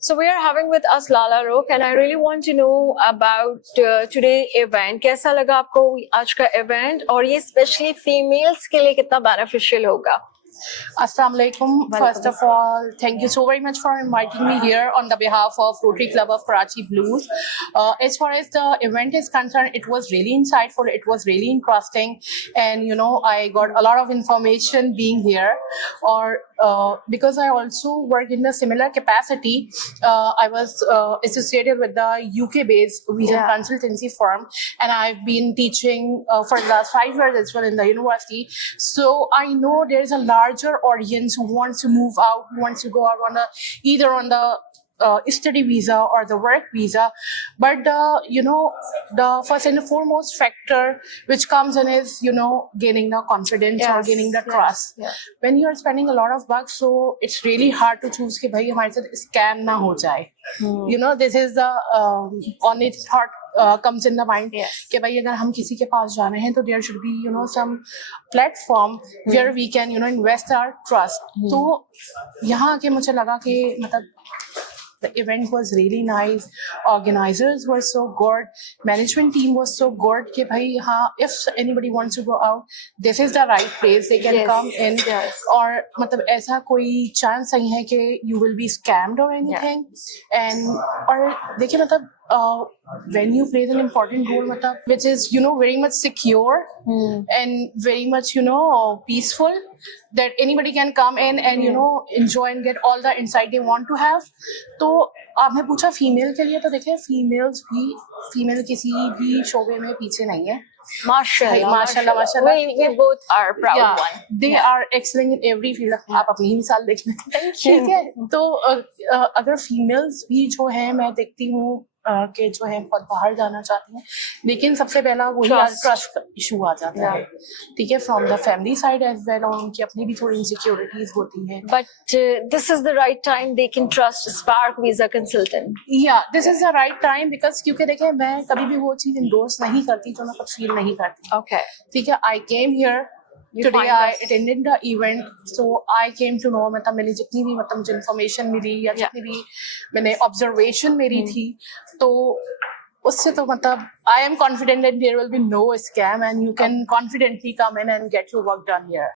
So we are having with us Lala Roque, and I really want to know about today event. कैसा लगा आपको आज का event और ये especially females के लिए कितना beneficial होगा? Assalamu alaikum. First of all, thank you so very much for inviting me here on the behalf of Rotary Club of Karachi Blues. As far as the event is concerned, it was really insightful. It was really interesting, and I got a lot of information being here. Or because I also work in a similar capacity, I was associated with the UK-based visa consultancy firm, and I've been teaching for the last 5 years as well in the university. So I know there is a larger audience who wants to move out, who wants to go out on either on the study visa or the work visa, but the first and foremost factor which comes in is gaining the confidence or gaining the trust. When you are spending a lot of bucks, so it's really hard to choose कि भाई हमारे साथ scam ना हो जाए. This is the only thought comes in the mind कि भाई अगर हम किसी के पास जा रहे हैं तो there should be some platform where we can invest our trust. तो यहाँ आके मुझे लगा कि मतलब the event was really nice. Organizers were so good. Management team was so good कि भाई हाँ, if anybody wants to go out, this is the right place. They can come in. और मतलब ऐसा कोई chance नहीं है कि you will be scammed or anything. And और देखिए मतलब venue plays an important role मतलब which is very much secure and very much peaceful, that anybody can come in and enjoy and get all the insight they want to have. तो आपने पूछा female के लिए, तो देखिए female किसी भी शोबे में पीछे नहीं है. माशाल्लाह. We both are proud one. They are excellent in every field. आप अपनी ही मिसाल देख लें. ठीक है. तो अगर फीमेल्स भी जो है मैं देखती हूँ कि जो है बहुत बाहर जाना चाहती हैं, लेकिन सबसे पहला वही ट्रस्ट इशू आ जाता है. ठीक है, from the family side as well, और उनकी अपनी भी थोड़ी इनसिक्योरिटीज होती हैं. But this is the right time they can trust Spark Visa Consultant. This is the right time because क्योंकि देखिए मैं कभी भी वो चीज इंडोर्स नहीं करती जो मैं खुद फील नहीं करती. Okay. ठीक है, I came here. Today I attended the event, so I came to know मतलब मैंने जितनी भी मतलब मुझे information मिली या जितनी भी मैंने observation मेरी थी, तो उससे तो मतलब I am confident that there will be no scam and you can confidently come in and get your work done here.